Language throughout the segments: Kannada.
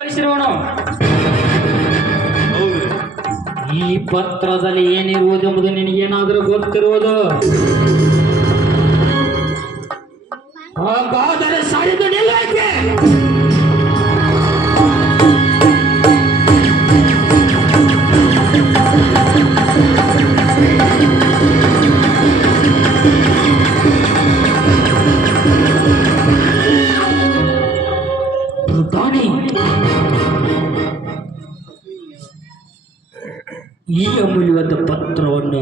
ಕಳಿಸಿರುವನು. ಈ ಪತ್ರದಲ್ಲಿ ಏನಿರುವುದೆಂಬುದು ನಿನಗೇನಾದರೂ ಗೊತ್ತಿರುವುದು? ಹಾಗಾದರೆ ಸಾರಿದು ನಿಲ್ಲಕ್ಕೆ. ಈ ಅಮೂಲ್ಯವಾದ ಪತ್ರವನ್ನು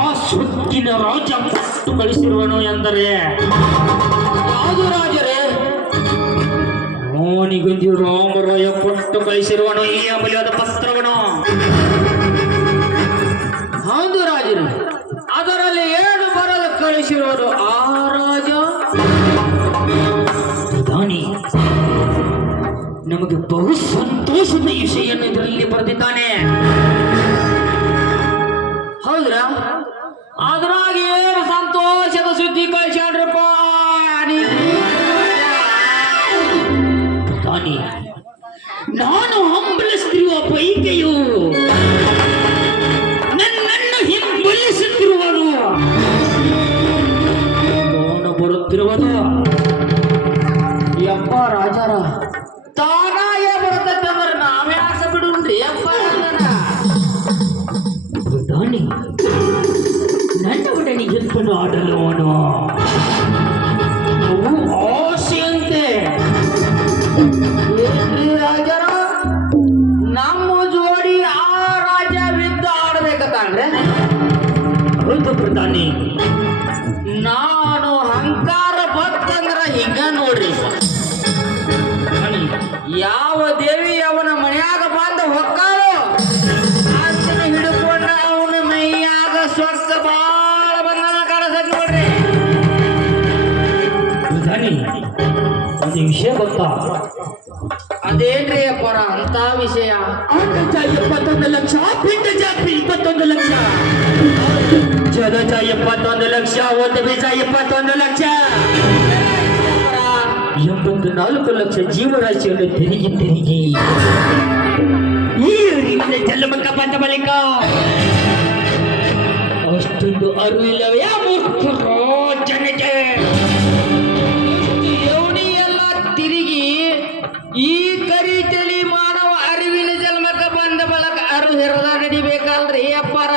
ಆ ಸುತ್ತಿನ ರಾಜ ಕೊಟ್ಟು ಕಳಿಸಿರುವನು ಎಂದರೆ ಯಾವುದು ರಾಜರೇ? ಅವನಿಗೊಂದು ರಾಮರಾಯ ಕೊಟ್ಟು ಕಳಿಸಿರುವನು ಈ ಅಮೂಲ್ಯವಾದ ಪತ್ರವನ್ನು. ಹೌದು ರಾಜರೇ, ಅದರಲ್ಲಿ ಏನು ಬರಲು ಕಳಿಸಿರುವನು ಆ ರಾಜ? ದಾನಿ ನಮಗೆ ಬಹು ಸಂತೋಷದ ವಿಷಯನ್ನು ಇದರಲ್ಲಿ ಬರೆದಿದ್ದಾನೆ. ಹೌದ್ರಾ? ಅದ್ರಾಗ ಏನು ಸಂತೋಷದ ಸುದ್ದಿ ಕಳಿಸ್ಯಾಡ್ರಪ್ಪ? ನಾನು ಹಂಬಲಿಸುತ್ತಿರುವ ಪೈಕೆಯು ನನ್ನನ್ನು ಹಿಂಬಲಿಸುತ್ತಿರುವನು. ನಾನು ಬರುತ್ತಿರುವುದು ಯಪ್ಪ ರಾಜರ ತಾನಾಯ ಬರುತ್ತಂದ್ರೆ ನಾವೇ ಆಸ ಬಿಡುವುದ್ರಿ ಅಪ್ಪ. ನನ್ನ ಒಡನೆ ಎತ್ತನ್ನು ಆಡಲು ಅವನು ಆಸೆಯಂತೆ ರಾಜರ ನಮ್ಮ ಜೋಡಿ ಆ ರಾಜ ಬಿದ್ದು ಆಡಬೇಕಂದ್ರೆ ಹೌದು ಪ್ರಧಾನಿ. ನಾನು ಅಹಂಕಾರ ಬತ್ತಂದ್ರ ಹಿಂಗ ನೋಡ್ರಿ, ಯಾವ ದೇವಿ ಅವನ ಮನೆಯಾಗ ಬಂದ ಹೊಕ್ಕಾಳು ಅದನ್ನ ಹಿಡ್ಕೊಂಡ ಅವನ ಮೈಯಾಗ ಸ್ವಸ್ಥ ಬಾಳ ಬಂದ ಕಾಣಿಸಕ್ ನೋಡ್ರಿ. ಒಂದು ವಿಷಯ ಗೊತ್ತಾ? ಅದೇನ್ರಿ ಅಪ್ಪರ ಅಂತ ವಿಷಯ? 21 ಲಕ್ಷ, ಪಿಂಡಜ 21 ಲಕ್ಷ, ಜಲಜ 21 ಲಕ್ಷ, ಒಂದು ಬೀಜ 21 ಲಕ್ಷ, 84 ಲಕ್ಷ ಜೀವರಾಶಿಯನ್ನು ತೆರಿಗೆ ಈ ಜಲಮಕ್ಕ ಬಂದ ಬಳಿಕ ಅಷ್ಟೊಂದು ಅರಿವಿಲ್ಲವೇ ಮೂರ್ಖರು ಜನಕ್ಕೆ? ಯೋನಿ ಎಲ್ಲ ತಿರುಗಿ ಈ ಕರಿ ತಲಿ ಮಾನವ ಅರಿವಿನ ಜನ್ಮಕ್ಕೆ ಬಂದ ಬಳಕ ಅರು ಹೆರದ ನಡಿಬೇಕಲ್ರಿ ಅಪ್ಪರ.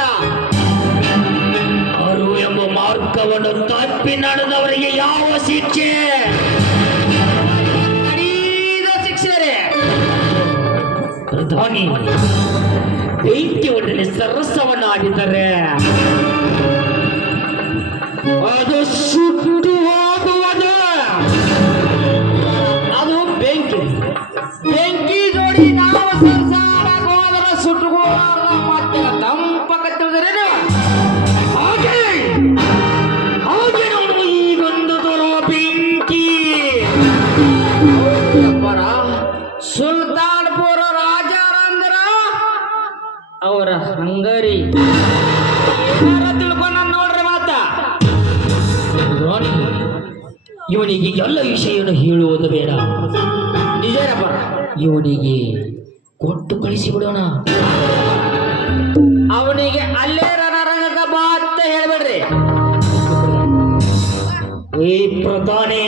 ಅರು ಎಂಬ ಮಾರ್ಗವನ್ನು ತಪ್ಪಿ ನಡೆದವರಿಗೆ ಯಾವ ಶಿಕ್ಷೆ? ಪ್ರಧಾನಿ ಬೆಂಕಿ ಒಡನೆ ಸರಸವನ್ನು ಆಡಿದರೆ ಅದು ಸುಟ್ಟು ಹೋಗುವುದು. ಅದು ಬೆಂಕಿ ಬೆಂಕಿ ಜೋಡಿ ನಾವು ಸರಸಾಡಕ್ಕೆ ಹೋದರೆ ಸುಟ್ಟುಕೋಲ್ಲ, ಮತ್ತೆ ತಂಪಕತ್ತಿದ್ರೇನು? ಹಾಗೆ ಹಾಗೆ ನಾವು ಈಗೊಂದು ತರೋ ಬೆಂಕಿ ಸುಲ್ತಾನ್ಪುರ ರಾಜರಂದ್ರ ಅವರ ಹಂಗರಿ ತಿಳ್ಕೊಂಡ ನೋಡ್ರಿ. ಮಾತ ಇವನಿಗೆ ಎಲ್ಲ ವಿಷಯವನ್ನು ಹೇಳುವುದು ಬೇಡ, ನಿಜರಪ್ಪ. ಇವನಿಗೆ ಕೊಟ್ಟು ಕಳಿಸಿ ಬಿಡೋಣ. ಅವನಿಗೆ ಅಲ್ಲೇ ರಣರಂಗ ಬಾ ಅಂತ ಹೇಳ್ಬೇಡ್ರಿ. ಈ ಪ್ರಧಾನಿ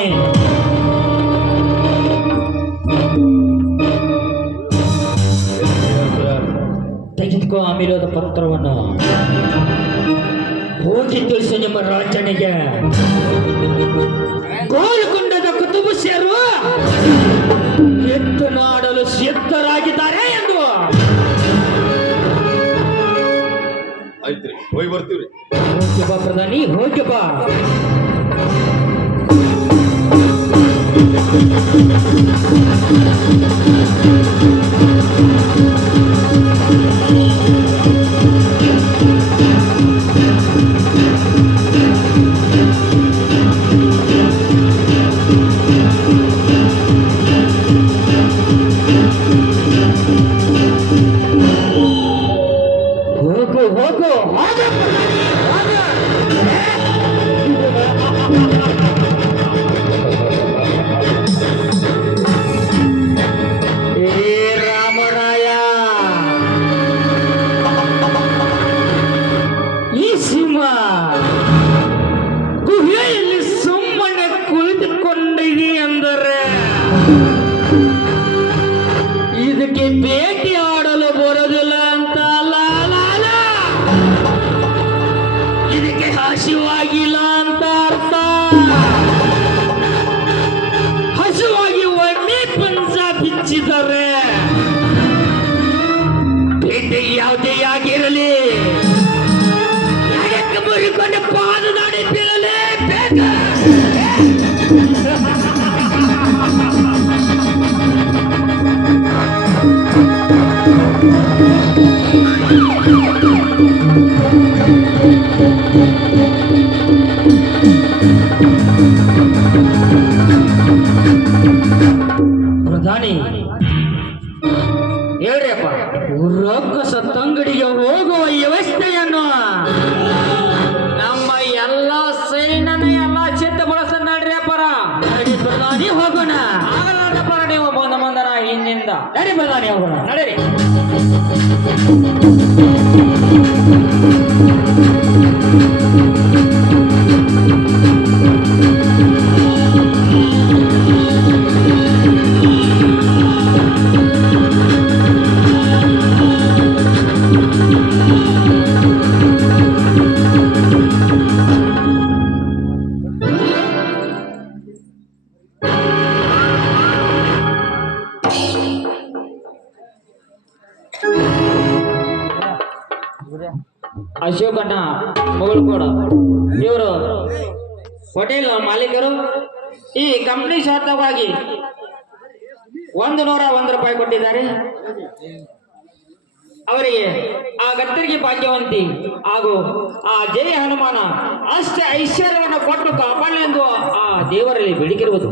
ತೆಗೆದುಕೋ ಅಮೀರಾದ ಪತ್ರವನ್ನು, ಹೋಗಿ ತಿಳಿಸು ನಿಮ್ಮ ರಾಜನಿಗೆ. ಗೋಲುಕೊಂಡದ ಕುಟುಂಬ ಸೇರು ಎತ್ತು ನಾಡಲು ಸಿದ್ಧರಾಗಿದ್ದಾರೆ ಎಂದು. ಆಯ್ತ್ರಿ, ಹೋಗಿ ಬರ್ತೀವ್ರಿ. ಹೋಗಿ ಬಾ ಪ್ರಧಾನಿ, ಹೋಗಿ ಬಾ. ಹೋಗು ಯಾವುದೇ ಜಗಕ್ಕೆ ಮುರಿಕೊಂಡು ಪಾದದಾಡಿ ಬೀಳಲೇಬೇಕು. ಪ್ರಧಾನಿ ಹೇಳ್ರಿಯಪ್ಪ, ರೊಕ್ಕ ಸತ್ತಂಗಡಿಗೆ ಹೋಗುವ ವ್ಯವಸ್ಥೆಯನ್ನು ನಮ್ಮ ಎಲ್ಲ ಸೈನ್ಯನ ಎಲ್ಲ ಚಿತ್ತ ಬಳಸ ನಡ್ರಿ ಅಪ್ಪರ. ನಡಿ ಪ್ರಧಾನಿ ಹೋಗೋಣ. ಆಗಲ್ಲಪ್ಪ, ನೀವು ಮುಂದರ ಹಿಂದಿಂದ ನಡಿ ಪ್ರಧಾನಿ ಹೋಗೋಣ. ನಡೀರಿ. ಅಶೋಕಣ್ಣ ಮಗಳು ಕೂಡ ಇವರು ಹೋಟೆಲ್ ಮಾಲೀಕರು. ಈ ಕಂಪ್ನಿ ಸ್ವಾರ್ಥವಾಗಿ 101 ರೂಪಾಯಿ ಕೊಟ್ಟಿದ್ದಾರೆ. ಅವರಿಗೆ ಆ ಗತ್ತರಿಗೆ ಭಾಗ್ಯವಂತಿ ಹಾಗೂ ಆ ಜಯ ಹನುಮಾನ ಅಷ್ಟೇ ಐಶ್ವರ್ಯವನ್ನು ಕೊಟ್ಟು ಕಾಪಾಡಲೆಂದು ಆ ದೇವರಲ್ಲಿ ಬೇಡಿಕಿರುವುದು.